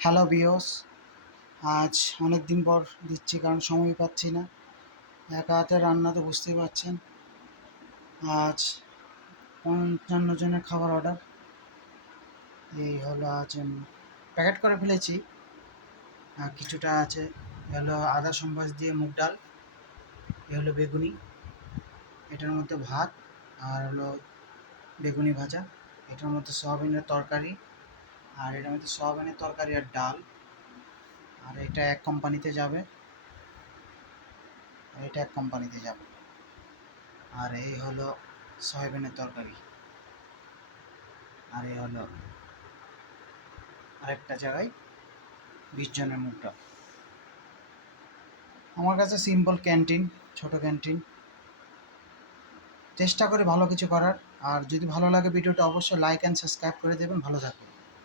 Hello বিয়স, আজ অনেক দিন পর দিচ্ছি কারণ সময় পাচ্ছি না। একা হাতে রান্না তো বুঝতেই পারছেন। আজ 55 জনের খাবার অর্ডার। এই হলো আজ প্যাকেট করে ফেলেছি। আর কিছুটা আছে। এ হলো আদা সম্বাস দিয়ে মুগ ডাল, এ হলো বেগুনি, এটার মধ্যে ভাত, আর হলো বেগুনি ভাজা, এটার মধ্যে সয়াবিনের তরকারি, আর এটার মধ্যে সয়াবিনের তরকারি আর ডাল। আর এটা এক কোম্পানিতে যাবে, আর এটা এক কোম্পানিতে যাবে। আর এই হলো সয়াবিনের তরকারি, আর এই হলো আরেকটা জায়গায় 20 জনের মুখটা। আমার কাছে সিম্পল ক্যান্টিন, ছোট ক্যান্টিন। চেষ্টা করি ভালো কিছু করার। আর যদি ভালো লাগে ভিডিওটা অবশ্যই লাইক অ্যান্ড সাবস্ক্রাইব করে দেবেন। ভালো থাকবেন।